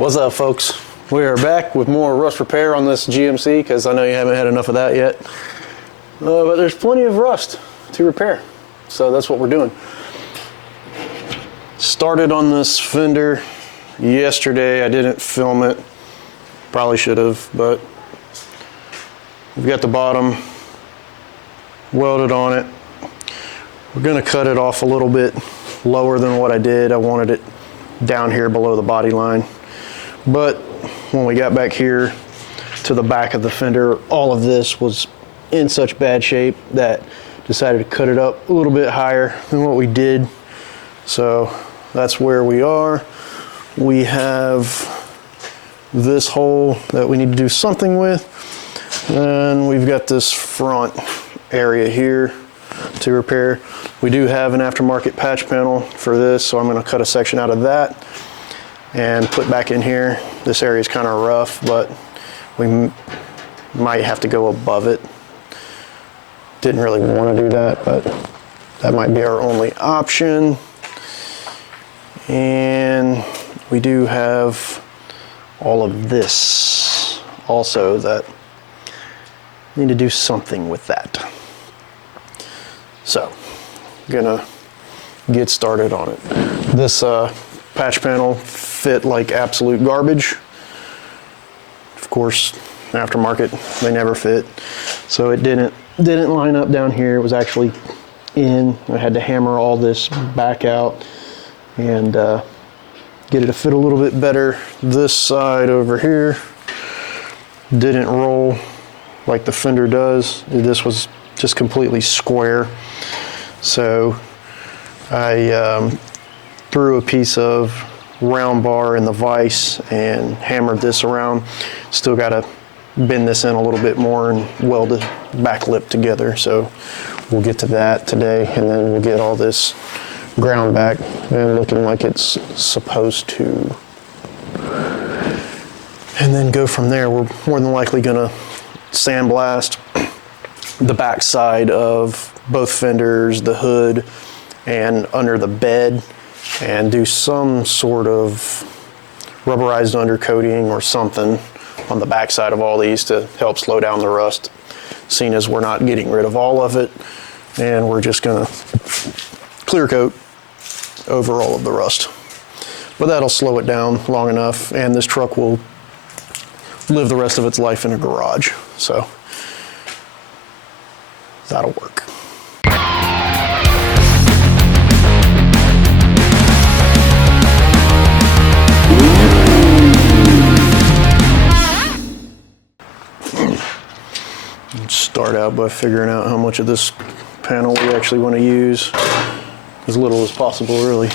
What's up, folks? We are back with more rust repair on this GMC because I know you haven't had enough of that yet. But there's plenty of rust to repair, so that's what we're doing. Started on this Fender yesterday. I didn't film it. Probably should have, but we've got the bottom welded on it. We're going to cut it off a little bit lower than what I did. I wanted it down here below the body line. But when we got back here to the back of the fender, all of this was in such bad shape that decided to cut it up a little bit higher than what we did. So that's where we are. We have this hole that we need to do something with. And we've got this front area here to repair. We do have an aftermarket patch panel for this, so I'm going to cut a section out of that and put back in here. This area is kind of rough, but we might have to go above it. Didn't really want to do that, but that might be our only option. And we do have all of this also that need to do something with that. So, gonna get started on it. This patch panel fit like absolute garbage. Of course, aftermarket, they never fit. So it didn't line up down here. It was actually in. I had to hammer all this back out and get it to fit a little bit better. This side over here didn't roll like the Fender does. This was just completely square. So I threw a piece of round bar in the vise and hammered this around. Still got to bend this in a little bit more and weld the back lip together. So we'll get to that today, and then we'll get all this ground back and looking like it's supposed to. And then go from there. We're more than likely gonna sandblast the back side of both fenders, the hood, and under the bed, and do some sort of rubberized undercoating or something on the back side of all these to help slow down the rust, seeing as we're not getting rid of all of it, and we're just gonna clear coat over all of the rust. But that'll slow it down long enough, and this truck will live the rest of its life in a garage, so that'll work. Start out by figuring out how much of this panel we actually want to use. As little as possible, really.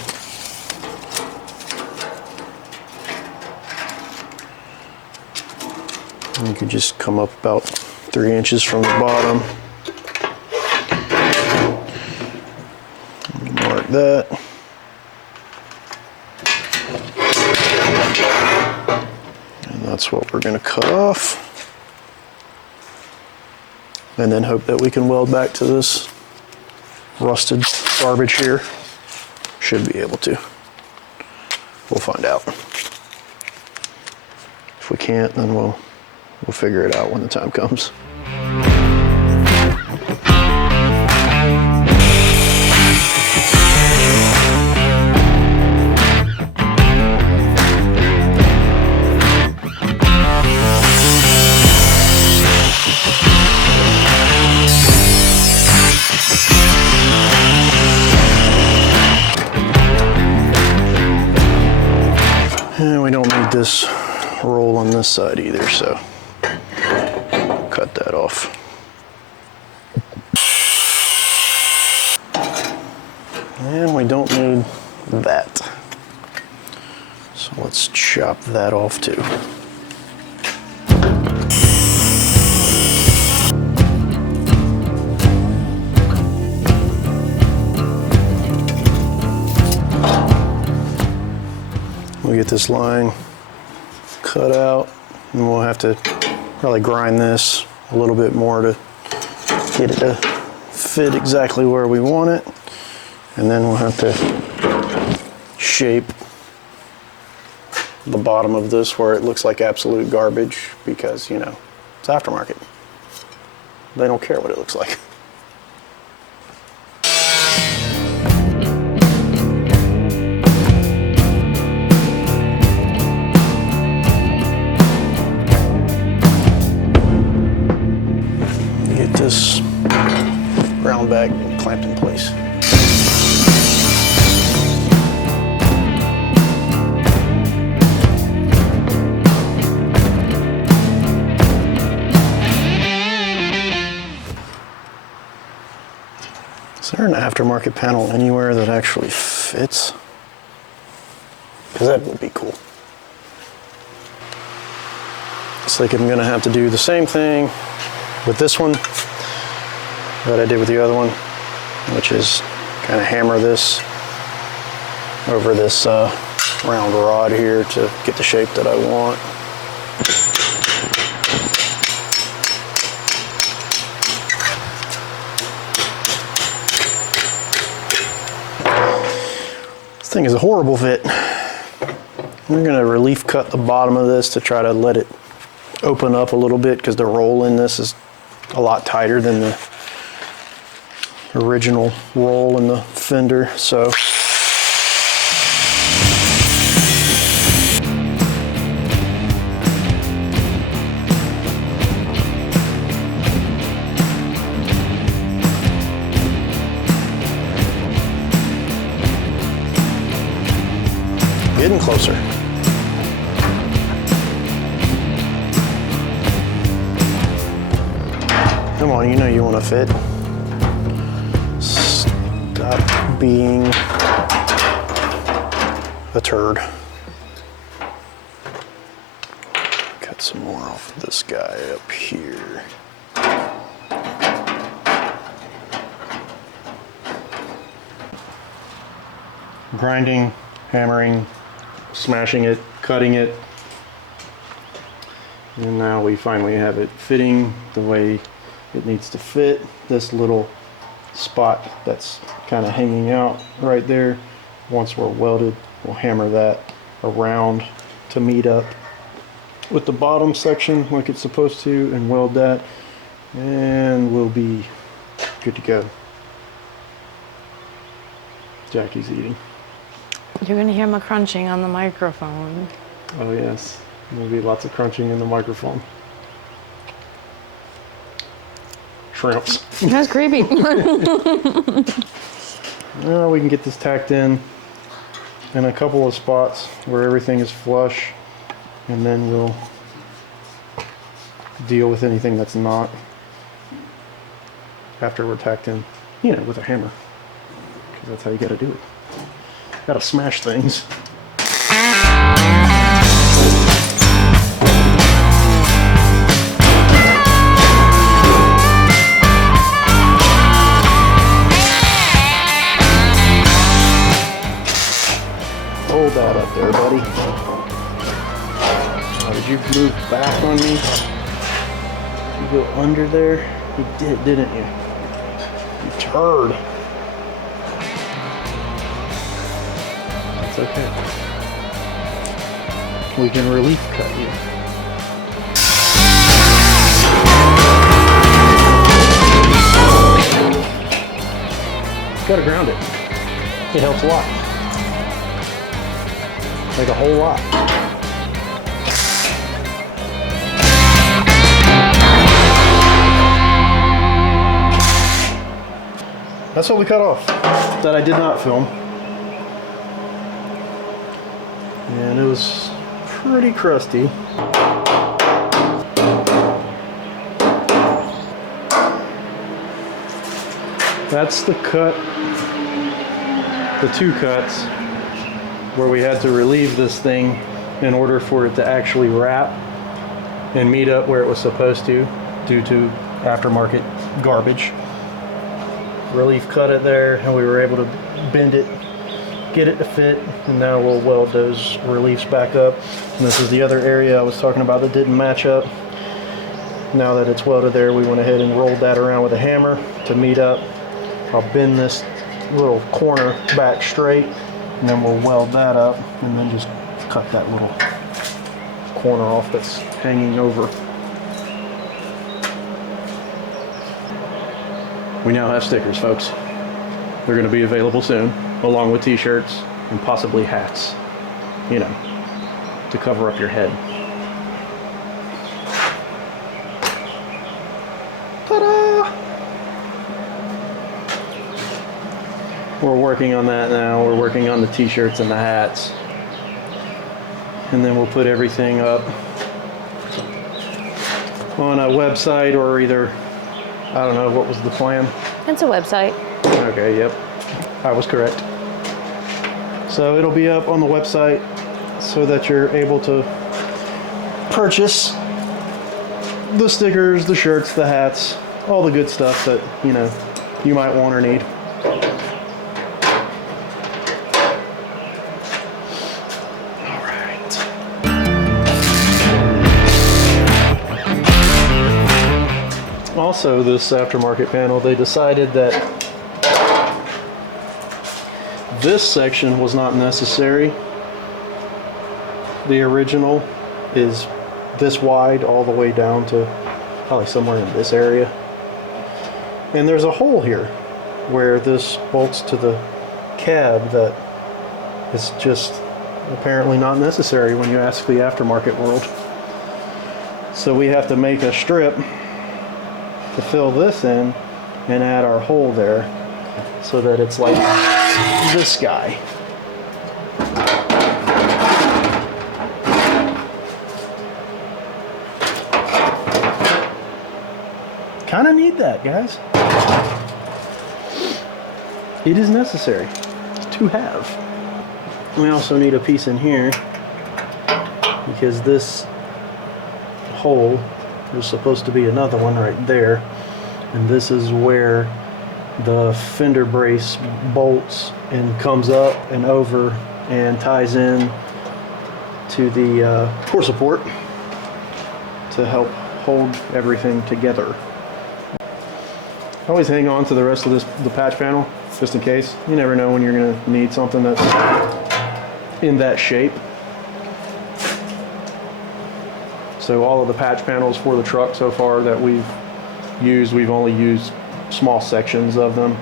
You could just come up about 3 inches from the bottom. Mark that. And that's what we're going to cut off. And then hope that we can weld back to this rusted garbage here. Should be able to. We'll find out. If we can't, then we'll figure it out when the time comes. And we don't need this roll on this side either, so cut that off. And we don't need that. So let's chop that off too. We'll get this line cut out, and we'll have to probably grind this a little bit more to get it to fit exactly where we want it. And then we'll have to shape the bottom of this where it looks like absolute garbage because, you know, it's aftermarket. They don't care what it looks like. Get this round bag clamped in place. Is there an aftermarket panel anywhere that actually fits? Because that would be cool. It's like I'm gonna have to do the same thing with this one that I did with the other one, which is kind of hammer this over this round rod here to get the shape that I want. This thing is a horrible fit. We're gonna relief cut the bottom of this to try to let it open up a little bit because the roll in this is a lot tighter than the original roll in the Fender, so. Getting closer. Come on, you know you want to fit. Stop being a turd. Cut some more off of this guy up here. Grinding, hammering, smashing it, cutting it, and now we finally have it fitting the way it needs to fit. This little spot that's kind of hanging out right there, once we're welded, we'll hammer that around to meet up with the bottom section like it's supposed to and weld that, and we'll be good to go. Jackie's eating. You're going to hear my crunching on the microphone. Oh yes, there'll be lots of crunching in the microphone. Shrimps. That's creepy. Well, we can get this tacked in a couple of spots where everything is flush, and then we'll deal with anything that's not after we're tacked in, you know, with a hammer, because that's how you got to do it. Gotta smash things. Hold that up there, buddy. Oh, did you move back on me? You go under there? You did, didn't you? You turd. It's okay. We can relief cut you. Gotta ground it. It helps a lot. Like a whole lot. That's what we cut off that I did not film. And it was pretty crusty. That's the cut, the two cuts, where we had to relieve this thing in order for it to actually wrap and meet up where it was supposed to due to aftermarket garbage. Relief cut it there, and we were able to bend it, get it to fit, and now we'll weld those reliefs back up. And this is the other area I was talking about that didn't match up. Now that it's welded there, we went ahead and rolled that around with a hammer to meet up. I'll bend this little corner back straight, and then we'll weld that up and then just cut that little corner off that's hanging over. We now have stickers, folks. They're going to be available soon, along with t-shirts and possibly hats, you know, to cover up your head. Ta-da! We're working on that now. We're working on the t-shirts and the hats. And then we'll put everything up on a website, or either, I don't know, what was the plan? It's a website. Okay, yep, I was correct. So it'll be up on the website so that you're able to purchase the stickers, the shirts, the hats, all the good stuff that, you know, you might want or need. Also, this aftermarket panel, they decided that this section was not necessary. The original is this wide all the way down to probably somewhere in this area. And there's a hole here where this bolts to the cab that is just apparently not necessary when you ask the aftermarket world. So we have to make a strip to fill this in and add our hole there so that it's like this guy. Kind of need that, guys. It is necessary to have. We also need a piece in here because this hole, there's supposed to be another one right there, and this is where the fender brace bolts and comes up and over and ties in to the core support to help hold everything together. I always hang on to the rest of the patch panel just in case. You never know when you're going to need something that's in that shape. So all of the patch panels for the truck so far that we've only used small sections of them,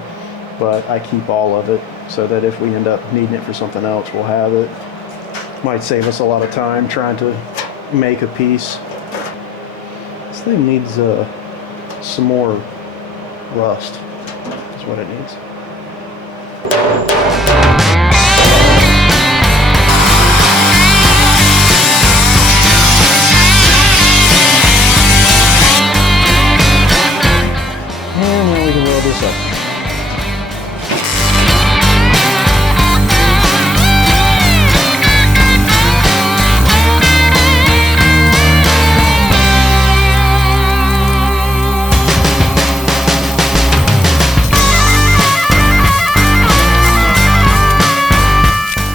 but I keep all of it so that if we end up needing it for something else, we'll have it. Might save us a lot of time trying to make a piece. This thing needs some more rust, is what it needs. And now we can weld this up.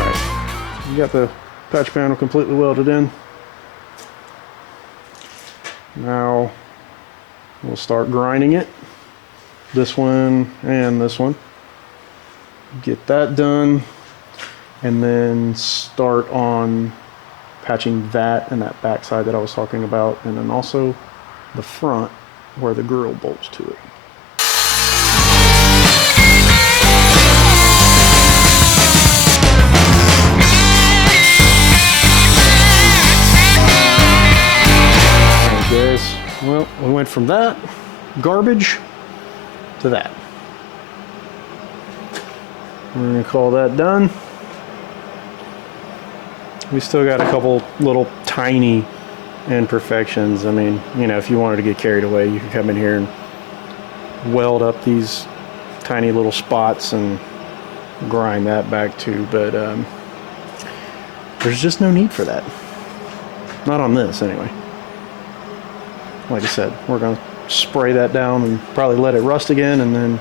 Alright, we got the patch panel completely welded in. Now we'll start grinding it. This one and this one. Get that done, and then start on patching that and that back side that I was talking about, and then also the front where the grill bolts to it. Alright guys, well, we went from that garbage to that. We're going to call that done. We still got a couple little tiny imperfections. I mean, you know, if you wanted to get carried away, you could come in here and weld up these tiny little spots and grind that back too, but there's just no need for that. Not on this anyway. Like I said, we're going to spray that down and probably let it rust again and then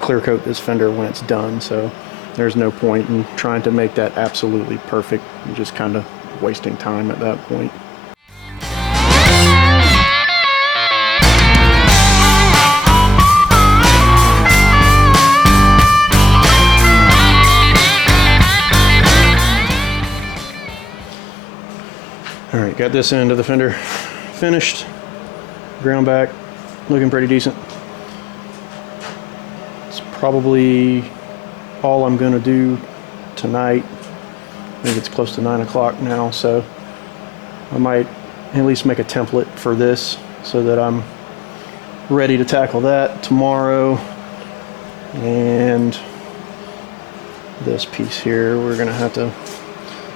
clear coat this fender when it's done. So there's no point in trying to make that absolutely perfect. You're just kind of wasting time at that point. All right, got this end of the fender finished. Ground back, looking pretty decent. It's probably all I'm gonna do tonight. I think it's close to 9 o'clock now, so I might at least make a template for this so that I'm ready to tackle that tomorrow. And this piece here, we're gonna have to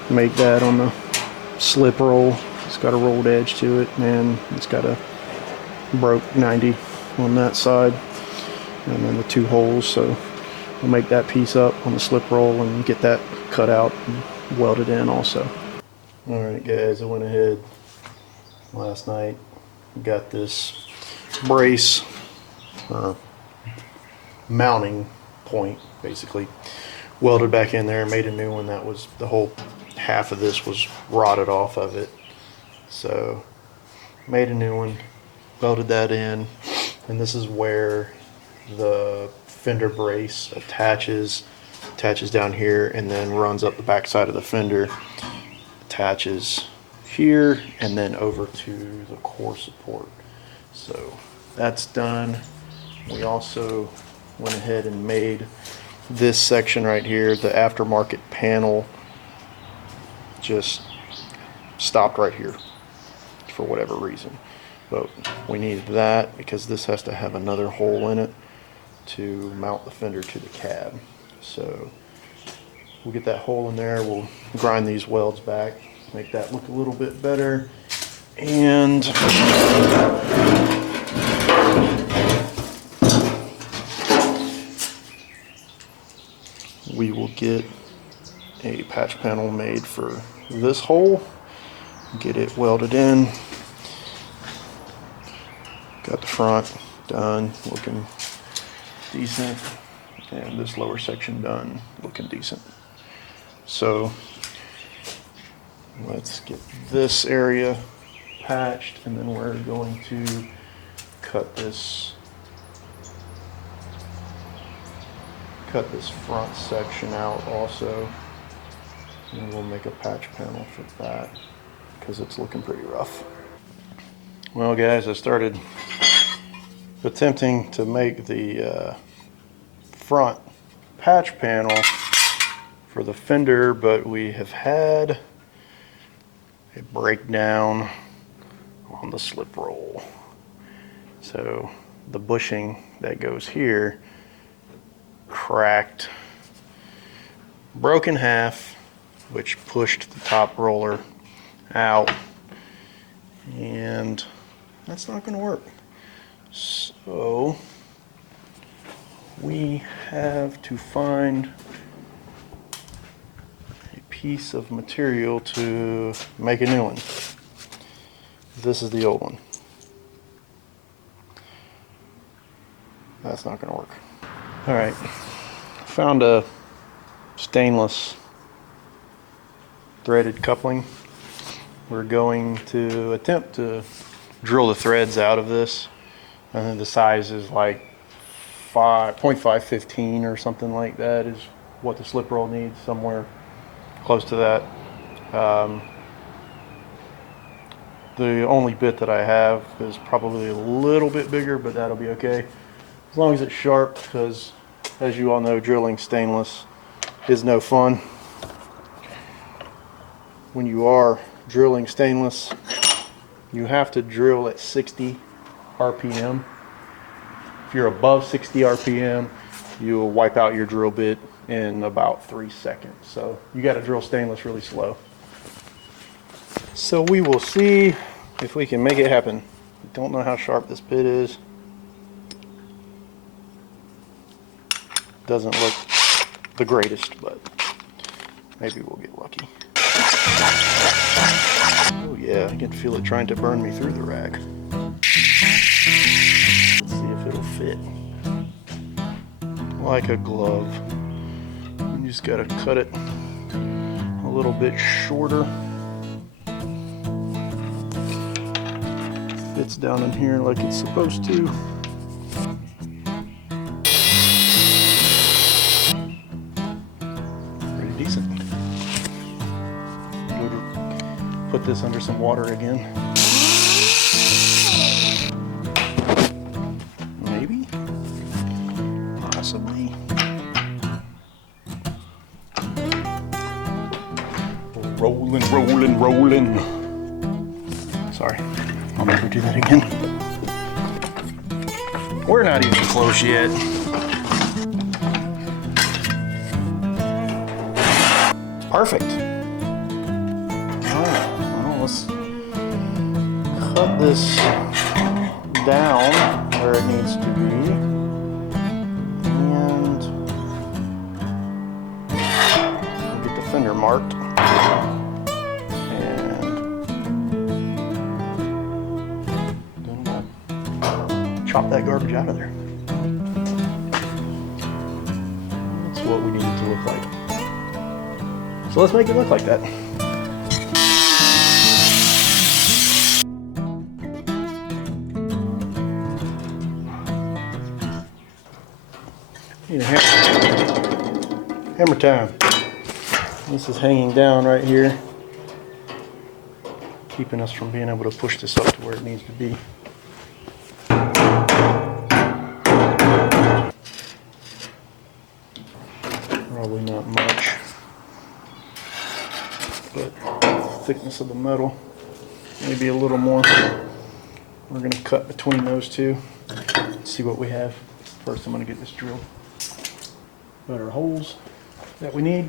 make that on the slip roll. It's got a rolled edge to it, and it's got a broke 90 on that side, and then the 2 holes. So I'll make that piece up on the slip roll and get that cut out and welded in also. All right, guys, I went ahead last night, got this brace mounting point basically welded back in there, made a new one. That was the whole half of this was rotted off of it, so made a new one, welded that in, and this is where the fender brace attaches down here and then runs up the back side of the fender, attaches here and then over to the core support. So that's done. We also went ahead and made this section right here, the aftermarket panel, just stopped right here for whatever reason, but we needed that because this has to have another hole in it to mount the fender to the cab. So we'll get that hole in there, we'll grind these welds back, make that look a little bit better, and we will get a patch panel made for this hole, get it welded in. Got the front done, looking decent, and this lower section done, looking decent. So let's get this area patched, and then we're going to cut this front section out also, and we'll make a patch panel for that because it's looking pretty rough. Well, guys, I started attempting to make the front patch panel for the fender, but we have had a breakdown on the slip roll. So the bushing that goes here cracked, broke in half, which pushed the top roller out, and that's not going to work. So we have to find a piece of material to make a new one. This is the old one. That's not going to work. All right, found a stainless threaded coupling. We're going to attempt to drill the threads out of this. I think the size is like 0.515 or something like that is what the slip roll needs, somewhere close to that. The only bit that I have is probably a little bit bigger, but that'll be okay as long as it's sharp, because as you all know, drilling stainless is no fun. When you are drilling stainless, you have to drill at 60 RPM. If you're above 60 RPM, you'll wipe out your drill bit in about 3 seconds. So you got to drill stainless really slow. So we will see if we can make it happen. Don't know how sharp this bit is. Doesn't look the greatest, but maybe we'll get lucky. Oh yeah, I can feel it trying to burn me through the rack. Let's see if it'll fit. Like a glove. You just gotta cut it a little bit shorter. Fits down in here like it's supposed to. put this under some water again. Maybe? Possibly? Rolling, rolling, rolling. Sorry, I'll never do that again. We're not even close yet. Perfect. Alright, well, let's cut this down where it needs to be. And we'll get the fender marked. And then we'll chop that garbage out of there. That's what we need it to look like. So let's make it look like that. Need a hammer. Hammer time. This is hanging down right here, keeping us from being able to push this up to where it needs to be. Probably not much, but thickness of the metal, maybe a little more. We're going to cut between those two, see what we have. First I'm going to get this drilled. Got our holes that we need.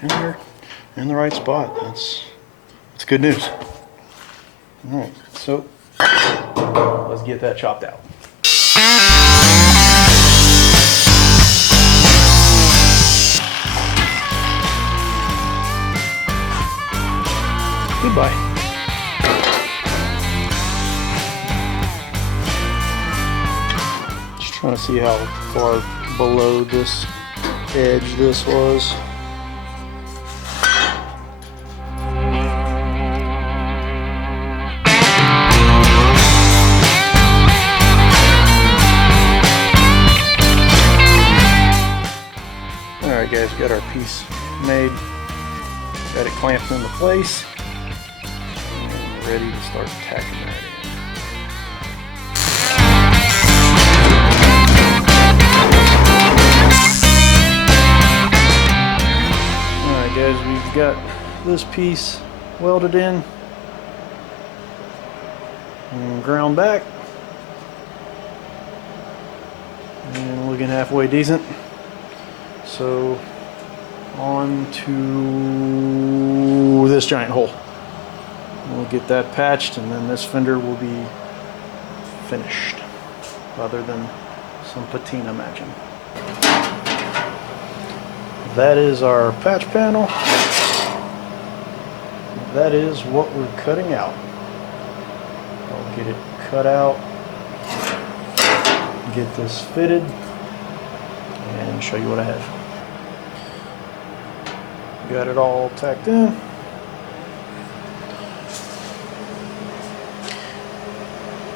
And they're in the right spot. That's good news. All right, so let's get that chopped out. Goodbye. Just trying to see how far below this edge this was. Alright guys, got our piece made. Got it clamped into place. Ready to start tacking that in. Alright guys, we've got this piece welded in and ground back and looking halfway decent. So on to this giant hole. We'll get that patched and then this fender will be finished, other than some patina matching. That is our patch panel. That is what we're cutting out. I'll get it cut out, get this fitted, and show you what I have. Got it all tacked in.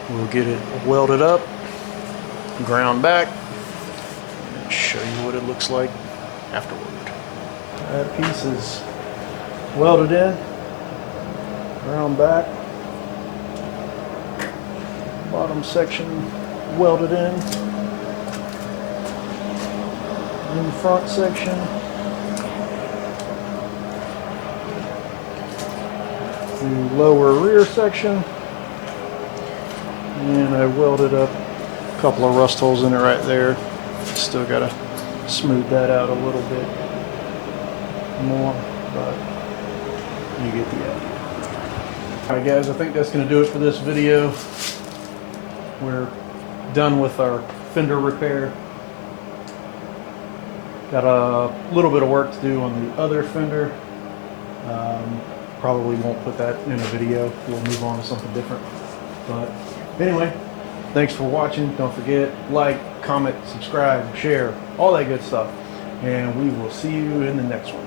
We'll get it welded up, ground back, and show you what it looks like afterward. That piece is welded in, ground back, bottom section welded in the front section, the lower rear section. And I welded up a couple of rust holes in it right there. Still got to smooth that out a little bit more, but you get the idea. Alright guys, I think that's going to do it for this video. We're done with our fender repair. Got a little bit of work to do on the other fender. Probably won't put that in a video. We'll move on to something different. But anyway, thanks for watching. Don't forget, like, comment, subscribe, share, all that good stuff. And we will see you in the next one.